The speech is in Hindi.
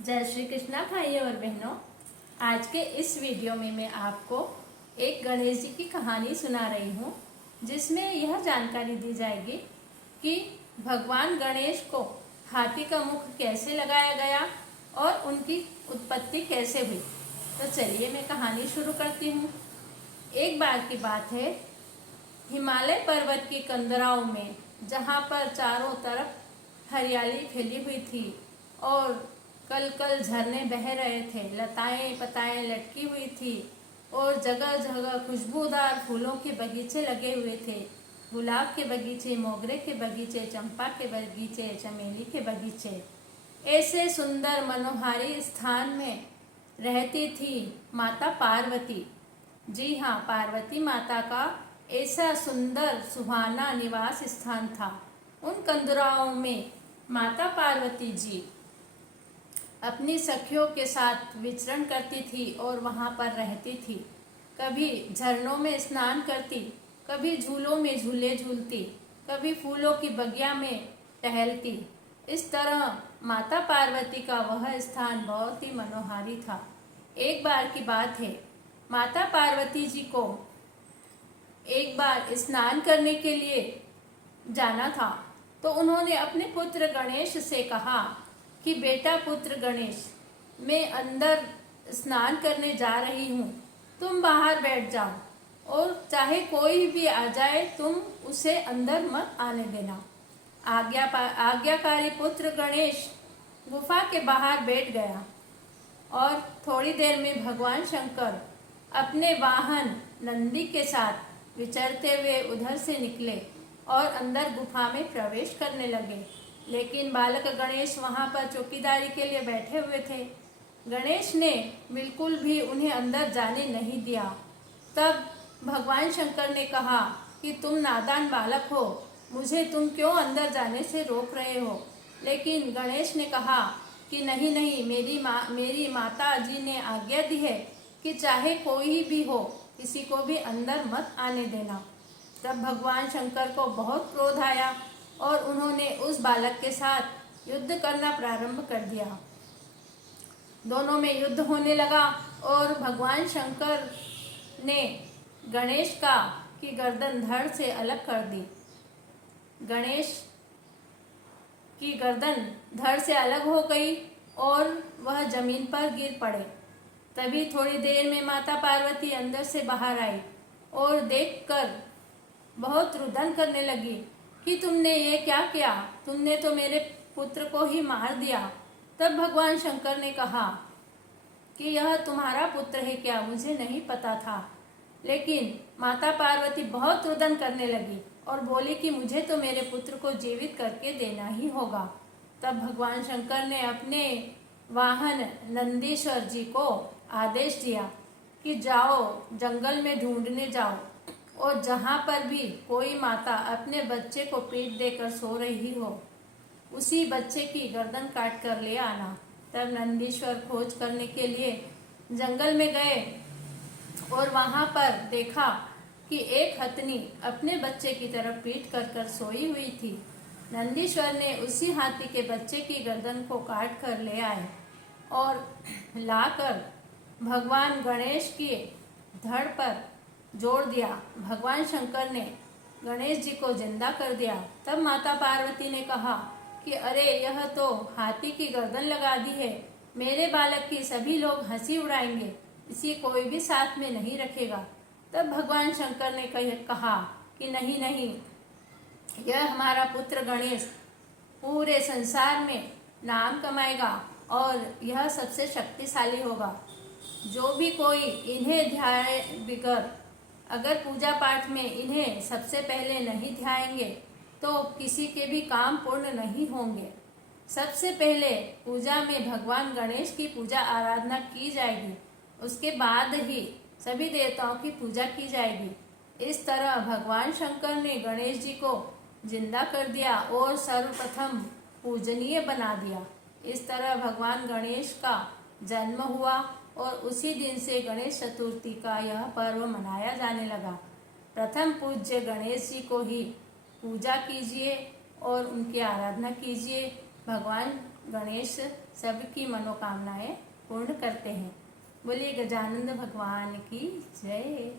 जय श्री कृष्णा भाइयों और बहनों। आज के इस वीडियो में मैं आपको एक गणेश जी की कहानी सुना रही हूँ, जिसमें यह जानकारी दी जाएगी कि भगवान गणेश को हाथी का मुख कैसे लगाया गया और उनकी उत्पत्ति कैसे हुई। तो चलिए मैं कहानी शुरू करती हूँ। एक बार की बात है, हिमालय पर्वत की कंदराओं में, जहाँ पर चारों तरफ हरियाली फैली हुई थी और कल कल झरने बह रहे थे, लताएं पताएं लटकी हुई थी और जगह जगह खुशबूदार फूलों के बगीचे लगे हुए थे। गुलाब के बगीचे, मोगरे के बगीचे, चंपा के बगीचे, चमेली के बगीचे। ऐसे सुंदर मनोहारी स्थान में रहती थी माता पार्वती। जी हाँ, पार्वती माता का ऐसा सुंदर सुहाना निवास स्थान था। उन कंदराओं में माता पार्वती जी अपनी सखियों के साथ विचरण करती थी और वहाँ पर रहती थी। कभी झरनों में स्नान करती, कभी झूलों में झूले झूलती, कभी फूलों की बगिया में टहलती। इस तरह माता पार्वती का वह स्थान बहुत ही मनोहारी था। एक बार की बात है, माता पार्वती जी को एक बार स्नान करने के लिए जाना था, तो उन्होंने अपने पुत्र गणेश से कहा कि बेटा पुत्र गणेश, मैं अंदर स्नान करने जा रही हूँ, तुम बाहर बैठ जाओ और चाहे कोई भी आ जाए तुम उसे अंदर मत आने देना। आज्ञाकारी पुत्र गणेश गुफा के बाहर बैठ गया और थोड़ी देर में भगवान शंकर अपने वाहन नंदी के साथ विचरते हुए उधर से निकले और अंदर गुफा में प्रवेश करने लगे। लेकिन बालक गणेश वहाँ पर चौकीदारी के लिए बैठे हुए थे। गणेश ने बिल्कुल भी उन्हें अंदर जाने नहीं दिया। तब भगवान शंकर ने कहा कि तुम नादान बालक हो, मुझे तुम क्यों अंदर जाने से रोक रहे हो। लेकिन गणेश ने कहा कि नहीं नहीं, मेरी माता जी ने आज्ञा दी है कि चाहे कोई भी हो, किसी को भी अंदर मत आने देना। तब भगवान शंकर को बहुत क्रोध आया और उन्होंने उस बालक के साथ युद्ध करना प्रारंभ कर दिया। दोनों में युद्ध होने लगा और भगवान शंकर ने गणेश की गर्दन धड़ से अलग कर दी। गणेश की गर्दन धड़ से अलग हो गई और वह जमीन पर गिर पड़े। तभी थोड़ी देर में माता पार्वती अंदर से बाहर आई और देखकर बहुत रुदन करने लगी कि तुमने ये क्या किया, तुमने तो मेरे पुत्र को ही मार दिया। तब भगवान शंकर ने कहा कि यह तुम्हारा पुत्र है क्या, मुझे नहीं पता था। लेकिन माता पार्वती बहुत रुदन करने लगी और बोली कि मुझे तो मेरे पुत्र को जीवित करके देना ही होगा। तब भगवान शंकर ने अपने वाहन नंदीश्वर जी को आदेश दिया कि जाओ जंगल में ढूंढने जाओ और जहाँ पर भी कोई माता अपने बच्चे को पीठ देकर सो रही हो, उसी बच्चे की गर्दन काट कर ले आना। तब नंदीश्वर खोज करने के लिए जंगल में गए और वहाँ पर देखा कि एक हथनी अपने बच्चे की तरफ पीठ कर कर सोई हुई थी। नंदीश्वर ने उसी हाथी के बच्चे की गर्दन को काट कर ले आए और लाकर भगवान गणेश की धड़ पर जोड़ दिया। भगवान शंकर ने गणेश जी को जिंदा कर दिया। तब माता पार्वती ने कहा कि अरे, यह तो हाथी की गर्दन लगा दी है, मेरे बालक की सभी लोग हंसी उड़ाएंगे, इसी कोई भी साथ में नहीं रखेगा। तब भगवान शंकर ने कहा कि नहीं नहीं, यह हमारा पुत्र गणेश पूरे संसार में नाम कमाएगा और यह सबसे शक्तिशाली होगा। जो भी कोई इन्हें ध्याए बिगर अगर पूजा पाठ में इन्हें सबसे पहले नहीं ध्याएंगे तो किसी के भी काम पूर्ण नहीं होंगे। सबसे पहले पूजा में भगवान गणेश की पूजा आराधना की जाएगी, उसके बाद ही सभी देवताओं की पूजा की जाएगी। इस तरह भगवान शंकर ने गणेश जी को जिंदा कर दिया और सर्वप्रथम पूजनीय बना दिया। इस तरह भगवान गणेश का जन्म हुआ और उसी दिन से गणेश चतुर्थी का यह पर्व मनाया जाने लगा। प्रथम पूज्य गणेश जी को ही पूजा कीजिए और उनकी आराधना कीजिए। भगवान गणेश सबकी मनोकामनाएं पूर्ण करते हैं। बोलिए गजानंद भगवान की जय।